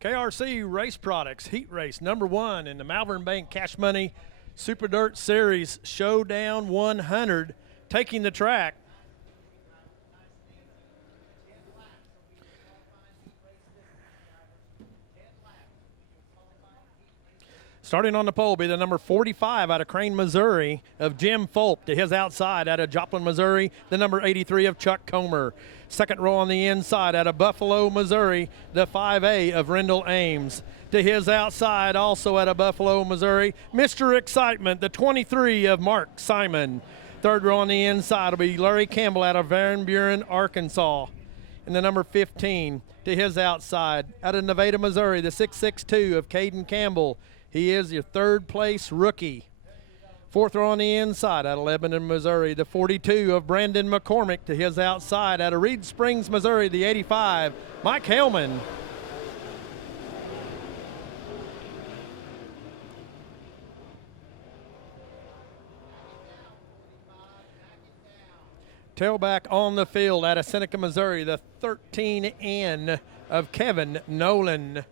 KRC Race Products Heat Race #1 in the Malvern Bank Cash Money Super Dirt Series Showdown 100, taking the track. Starting on the pole be the number 45 out of Crane, Missouri of Jim Fulp. To his outside out of Joplin, Missouri, the number 83 of Chuck Comer. Second row on the inside out of Buffalo, Missouri, the 5A of Rendell Ames. To his outside, also out of Buffalo, Missouri, Mr. Excitement, the 23 of Mark Simon. Third row on the inside will be Larry Campbell out of Van Buren, Arkansas. And the number 15 to his outside out of Nevada, Missouri, the 662 of Caden Campbell. He is your third place rookie. Fourth row on the inside out of Lebanon, Missouri, the 42 of Brandon McCormick. To his outside out of Reed Springs, Missouri, the 85, Mike Hellman. Tailback on the field out of Seneca, Missouri, the 13N of Kevin Nolan.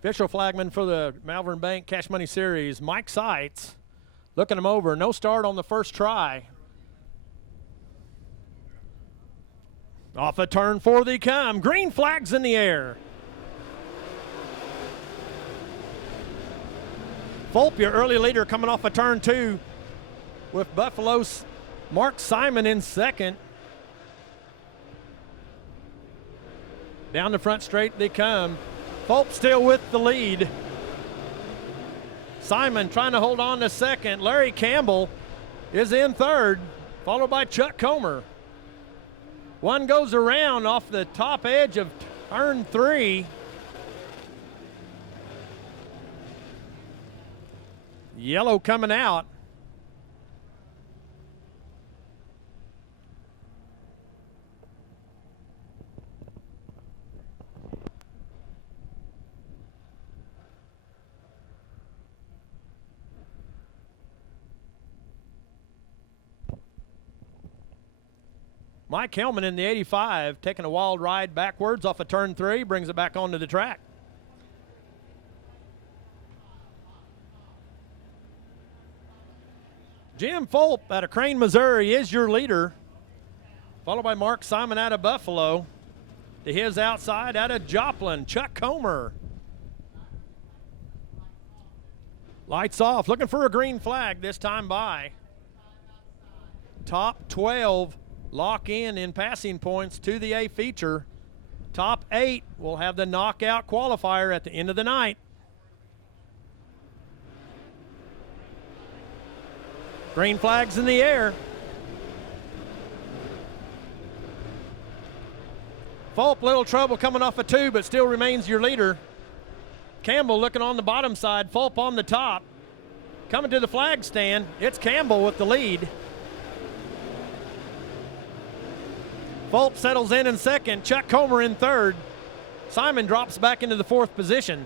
Official flagman for the Malvern Bank Cash Money Series, Mike Seitz. Looking him over, no start on the first try. Off a turn 4 they come. Green flags in the air. Fulp, your early leader, coming off a turn 2 with Buffalo's Mark Simon in second. Down the front straight they come. Fulp still with the lead. Simon trying to hold on to second. Larry Campbell is in third, followed by Chuck Comer. One goes around off the top edge of turn 3. Yellow coming out. Mike Hellman in the 85, taking a wild ride backwards off of turn 3, brings it back onto the track. Jim Fulp out of Crane, Missouri is your leader, followed by Mark Simon out of Buffalo. To his outside out of Joplin, Chuck Comer. Lights off, looking for a green flag this time by. Top 12 lock in passing points to the A feature. Top 8 will have the knockout qualifier at the end of the night. Green flags in the air. Fulp, little trouble coming off a 2, but still remains your leader. Campbell looking on the bottom side, Fulp on the top. Coming to the flag stand, it's Campbell with the lead. Fulp settles in second, Chuck Comer in third. Simon drops back into the 4th position.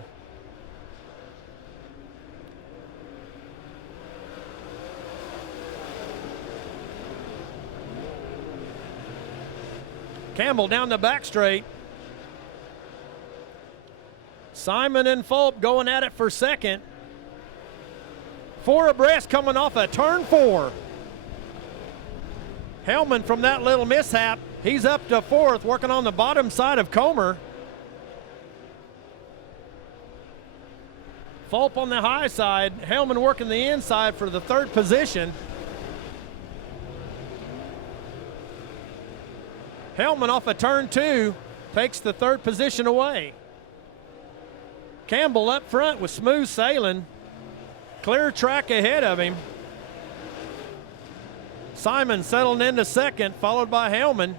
Campbell down the back straight. Simon and Fulp going at it for second. 4 abreast coming off a turn 4. Hellman from that little mishap, he's up to 4th, working on the bottom side of Comer. Fulp on the high side, Hellman working the inside for the 3rd position. Hellman off of turn 2 takes the 3rd position away. Campbell up front with smooth sailing. Clear track ahead of him. Simon settling into second, followed by Hellman.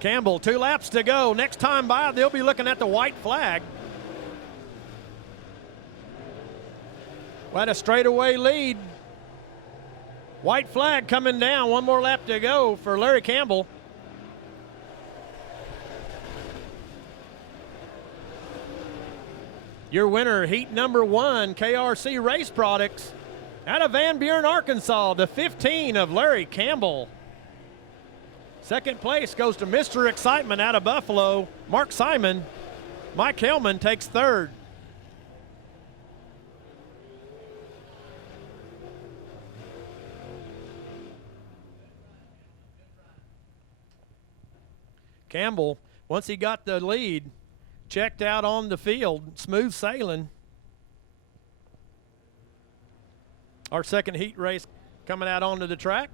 Campbell, 2 laps to go. Next time by, they'll be looking at the white flag. What a straightaway lead. White flag coming down. 1 more lap to go for Larry Campbell. Your winner, heat number 1, KRC Race Products, out of Van Buren, Arkansas, the 15 of Larry Campbell. Second place goes to Mr. Excitement out of Buffalo, Mark Simon. Mike Hellman takes third. Campbell, once he got the lead, checked out on the field, smooth sailing. Our second heat race coming out onto the track.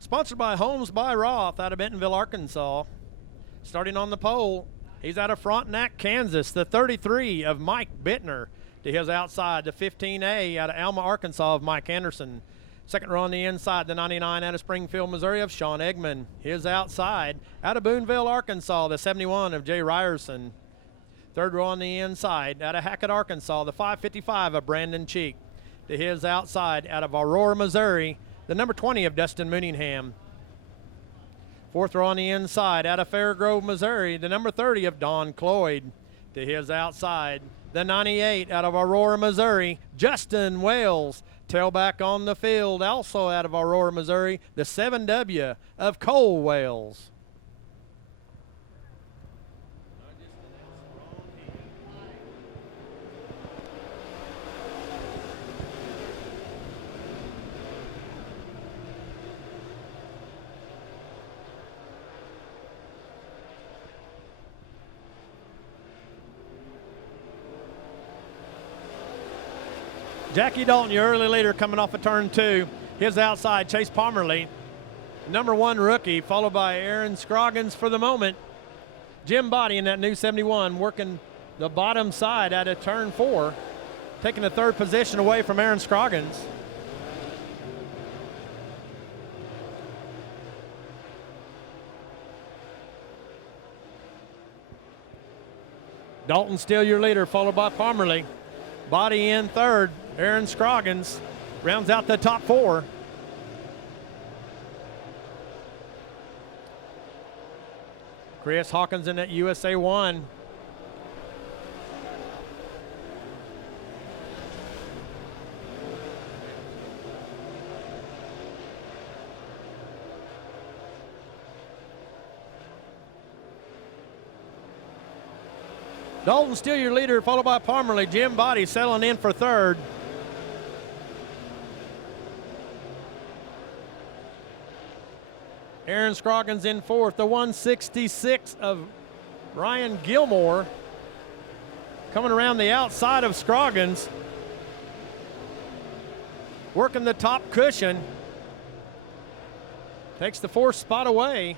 Sponsored by Homes by Roth out of Bentonville, Arkansas. Starting on the pole, he's out of Frontenac, Kansas, the 33 of Mike Bittner. To his outside, the 15A out of Alma, Arkansas of Mike Anderson. Second row on the inside, the 99 out of Springfield, Missouri of Sean Eggman. His outside, out of Boonville, Arkansas, the 71 of Jay Ryerson. Third row on the inside, out of Hackett, Arkansas, the 555 of Brandon Cheek. To his outside, out of Aurora, Missouri, the number 20 of Dustin Mooneyham. Fourth row on the inside, out of Fairgrove, Missouri, the number 30 of Don Cloyd. To his outside, the 98 out of Aurora, Missouri, Justin Wales. Tailback on the field, also out of Aurora, Missouri, the 7W of Cole Wales. Jackie Dalton, your early leader, coming off of turn 2. His outside, Chase Pomerly, number 1 rookie, followed by Aaron Scroggins for the moment. Jim Body in that new 71, working the bottom side out of turn 4, taking the 3rd position away from Aaron Scroggins. Dalton still your leader, followed by Pomerly. Body in 3rd. Aaron Scroggins rounds out the top 4. Chris Hawkins in that USA 1. Dalton still your leader, followed by Pomerly. Jim Body settling in for 3rd. Aaron Scroggins in 4th. The 166 of Ryan Gilmore coming around the outside of Scroggins. Working the top cushion. Takes the 4th spot away.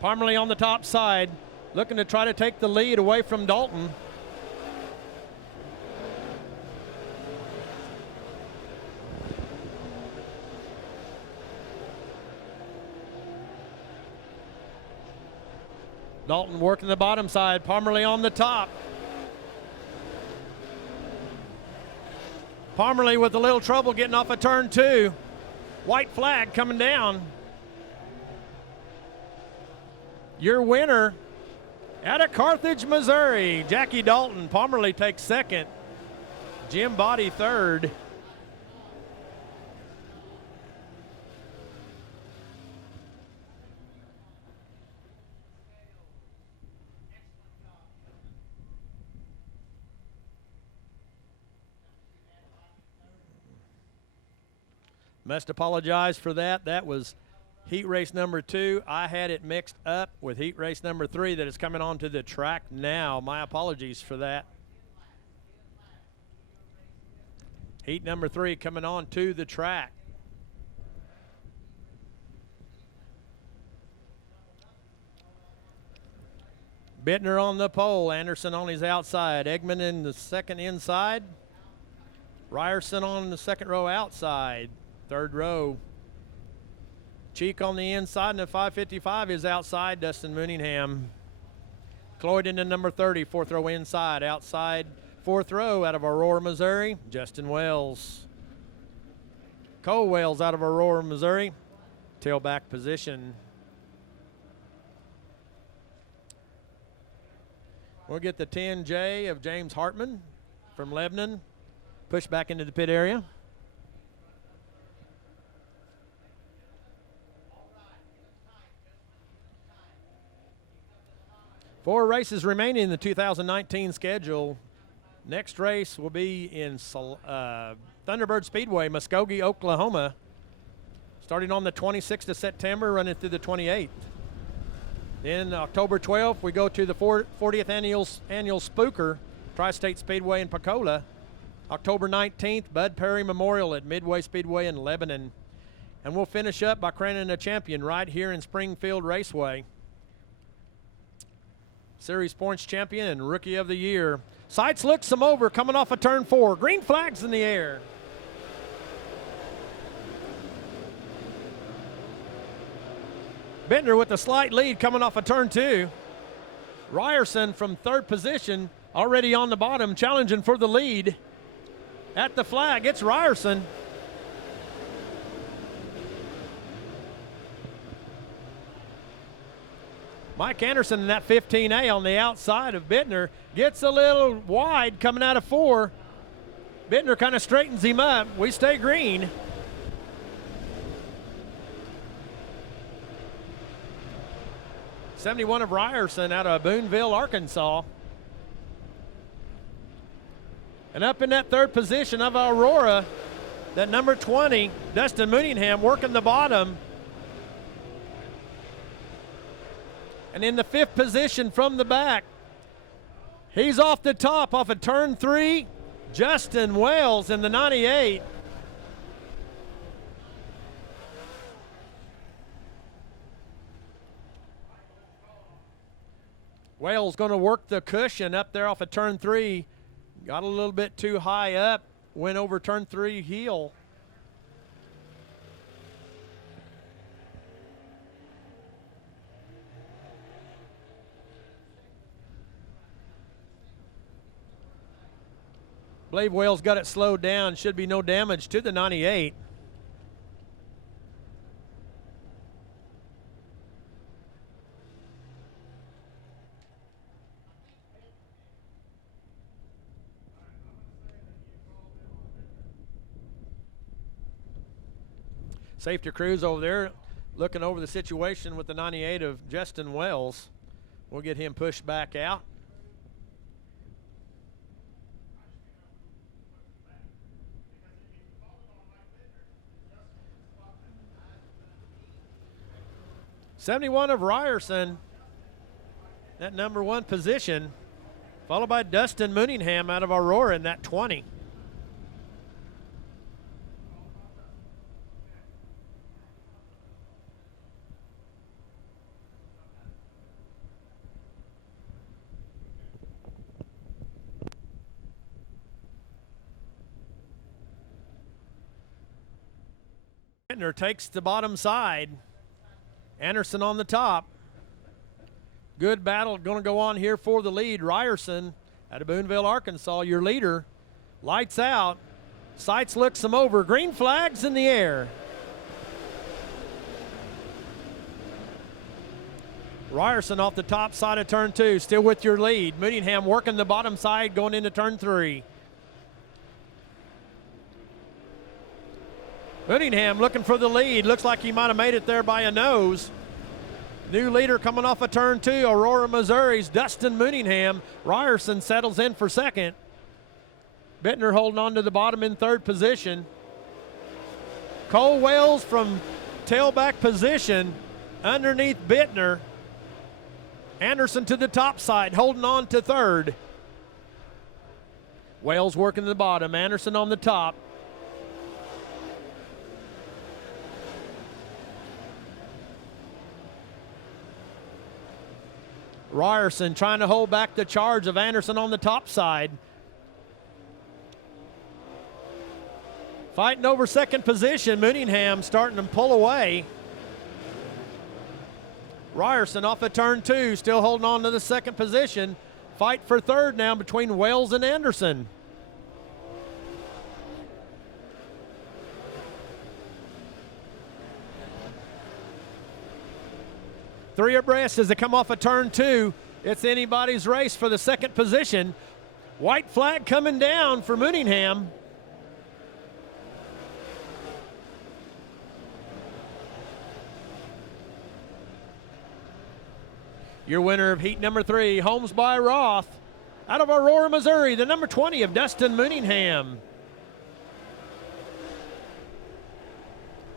Pomerly on the top side, looking to try to take the lead away from Dalton. Dalton working the bottom side, Pomerly on the top. Pomerly with a little trouble getting off of turn 2. White flag coming down. Your winner out of Carthage, Missouri, Jackie Dalton. Pomerly takes 2nd. Jim Body 3rd. Must apologize for that. That was heat race number 2. I had it mixed up with heat race number 3 that is coming onto the track now. My apologies for that. Heat number 3 coming on to the track. Bittner on the pole, Anderson on his outside, Eggman in the second inside, Ryerson on the second row outside, third row. Cheek on the inside, and the 555 is outside, Dustin Mooneyham. Cloyd in the number 30, fourth row inside, outside, fourth row out of Aurora, Missouri, Justin Wells. Cole Wells out of Aurora, Missouri, tailback position. We'll get the 10J of James Hartman from Lebanon, push back into the pit area. Four races remaining in the 2019 schedule. Next race will be in Thunderbird Speedway, Muskogee, Oklahoma, starting on the 26th of September, running through the 28th. Then October 12th, we go to the 40th annual Spooker, Tri-State Speedway in Pensacola. October 19th, Bud Perry Memorial at Midway Speedway in Lebanon. And we'll finish up by crowning a champion right here in Springfield Raceway. Series points champion and rookie of the year. Sights looks him over coming off of turn 4. Green flags in the air. Bittner with a slight lead coming off of turn 2. Ryerson from third position already on the bottom challenging for the lead. At the flag, it's Ryerson. Mike Anderson in that 15A on the outside of Bittner gets a little wide coming out of 4. Bittner kind of straightens him up. We stay green. '71 of Ryerson out of Boonville, Arkansas. And up in that third position of Aurora, that number 20, Dustin Mooneyham, working the bottom. And in the fifth position from the back, he's off the top off of turn 3, Justin Wells in the 98. Wells going to work the cushion up there off of turn 3. Got a little bit too high up, went over turn 3 heel. Believe Wells got it slowed down. Should be no damage to the 98. Safety crews over there looking over the situation with the 98 of Justin Wells. We'll get him pushed back out. '71 of Ryerson, that number 1 position, followed by Dustin Mooneyham out of Aurora in that 20. Bittner takes the bottom side. Anderson on the top. Good battle going to go on here for the lead. Ryerson out of Boonville, Arkansas, your leader. Lights out. Sights looks him over. Green flags in the air. Ryerson off the top side of turn 2, still with your lead. Mooneyham working the bottom side going into turn 3. Mooneyham looking for the lead. Looks like he might have made it there by a nose. New leader coming off of turn 2, Aurora, Missouri's Dustin Mooneyham. Ryerson settles in for second. Bittner holding on to the bottom in third position. Cole Wells from tailback position underneath Bittner. Anderson to the top side, holding on to third. Wells working the bottom, Anderson on the top. Ryerson trying to hold back the charge of Anderson on the top side. Fighting over second position. Mooneyham starting to pull away. Ryerson off of turn 2, still holding on to the second position. Fight for third now between Wells and Anderson. Three abreast as they come off of turn 2. It's anybody's race for the second position. White flag coming down for Mooneyham. Your winner of heat number 3, Holmes by Roth, out of Aurora, Missouri, the number 20 of Dustin Mooneyham.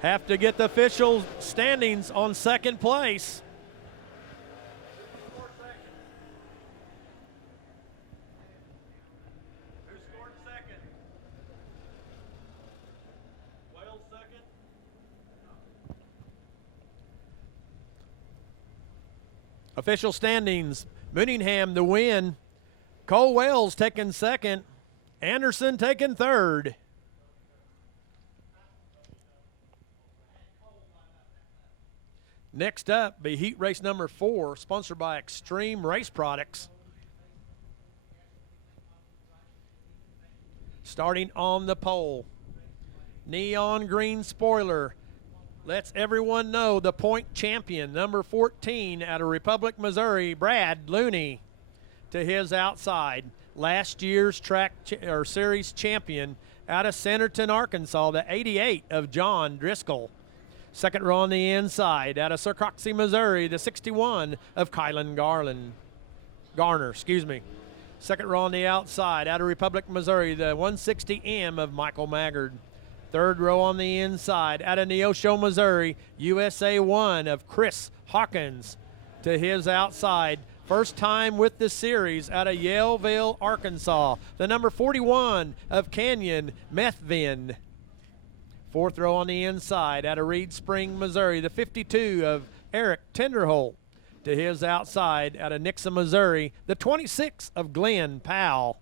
Have to get the official standings on second place. Who scored second? Wales second? Official standings, Mooneyham the win. Cole Wells taking second. Anderson taking third. Next up, be heat race number 4, sponsored by Extreme Race Products. Starting on the pole, neon green spoiler. Lets everyone know the point champion, number 14 out of Republic, Missouri, Brad Looney, to his outside. Last year's track or series champion out of Centerton, Arkansas, the 88 of John Driscoll. Second row on the inside out of Sircoxie, Missouri, the 61 of Kylan Garner. Second row on the outside out of Republic, Missouri, the 160M of Michael Maggard. Third row on the inside out of Neosho, Missouri, USA 1 of Chris Hawkins to his outside. First time with the series out of Yaleville, Arkansas, the number 41 of Canyon Methvin. Fourth row on the inside out of Reed Spring, Missouri, the 52 of Eric Tenderholt to his outside out of Nixa, Missouri, the 26 of Glenn Powell.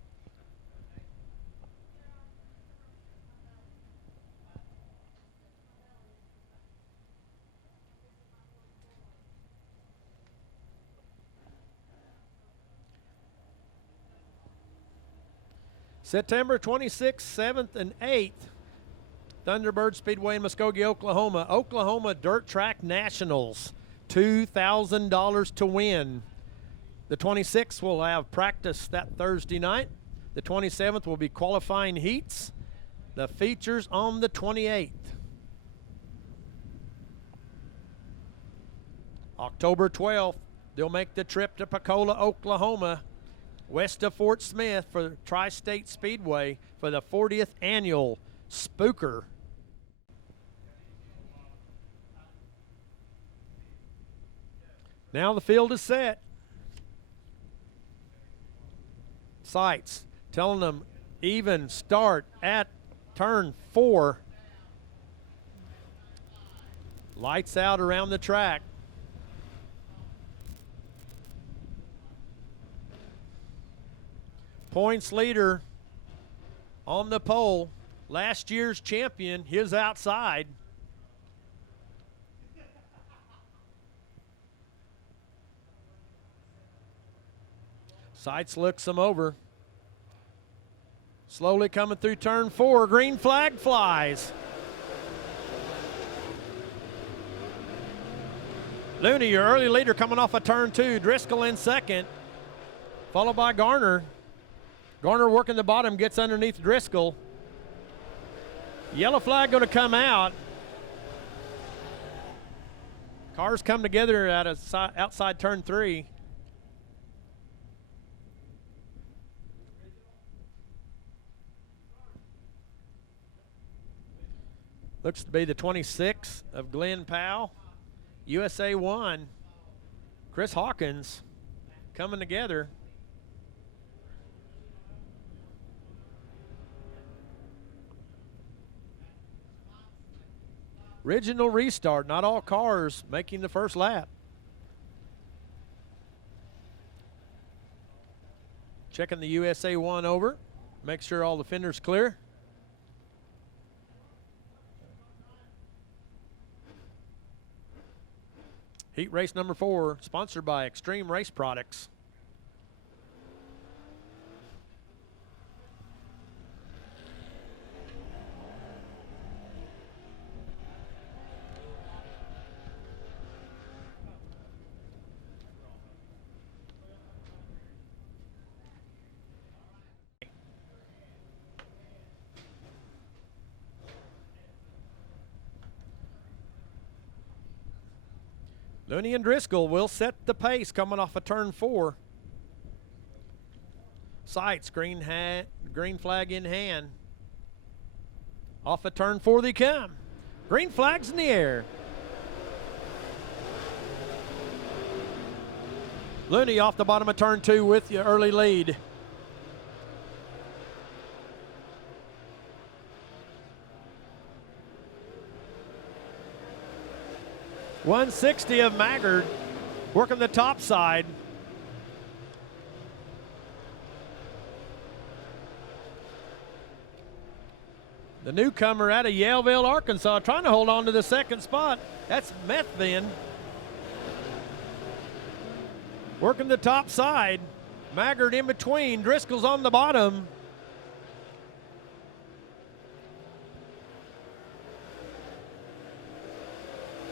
September 26th, 7th, and 8th, Thunderbird Speedway in Muskogee, Oklahoma. Oklahoma Dirt Track Nationals, $2,000 to win. The 26th will have practice that Thursday night. The 27th will be qualifying heats. The features on the 28th. October 12th, they'll make the trip to Pecola, Oklahoma, west of Fort Smith for Tri-State Speedway for the 40th annual Spooker. Now the field is set. Sights telling them even start at turn 4. Lights out around the track. Points leader on the pole, last year's champion, his outside. Sights looks him over. Slowly coming through turn 4, green flag flies. Looney, your early leader, coming off of turn 2, Driscoll in second, followed by Garner. Garner working the bottom, gets underneath Driscoll. Yellow flag going to come out. Cars come together at outside turn 3. Looks to be the 26 of Glenn Powell. USA 1. Chris Hawkins coming together. Original restart, not all cars making the first lap. Checking the USA 1 over. Make sure all the fenders clear. Heat race number 4, sponsored by Extreme Race Products. Looney and Driscoll will set the pace coming off of turn 4. Sights, green flag in hand. Off of turn 4 they come. Green flag's in the air. Looney off the bottom of turn 2 with your early lead. .160 of Maggard, working the top side. The newcomer out of Yaleville, Arkansas, trying to hold on to the second spot. That's Methvin. Working the top side. Maggard in between. Driscoll's on the bottom.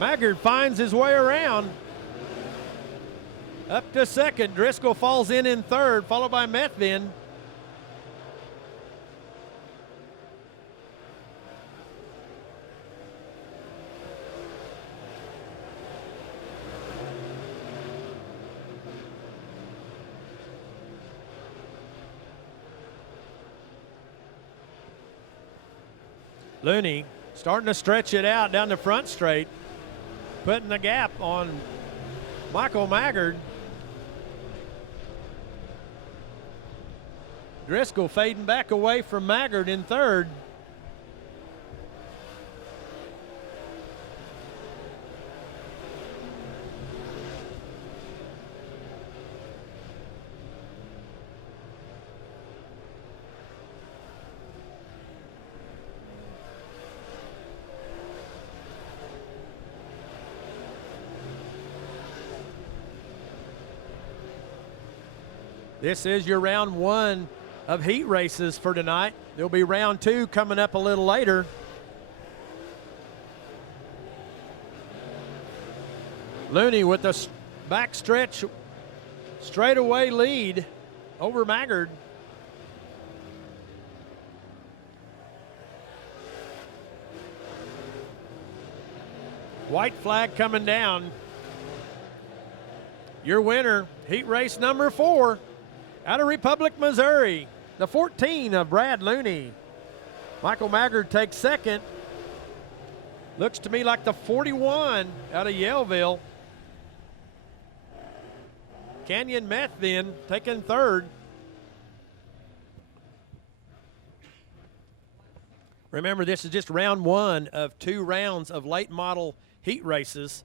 Maggard finds his way around. Up to second. Driscoll falls in third, followed by Methvin. Looney starting to stretch it out down the front straight, putting the gap on Michael Maggard. Driscoll fading back away from Maggard in third. This is your round 1 of heat races for tonight. There'll be round 2 coming up a little later. Looney with the backstretch straightaway lead over Maggard. White flag coming down. Your winner, heat race number 4. Out of Republic, Missouri, the 14 of Brad Looney. Michael Maggard takes second. Looks to me like the 41 out of Yaleville. Canyon Methvin taking third. Remember, this is just round 1 of 2 rounds of late model heat races.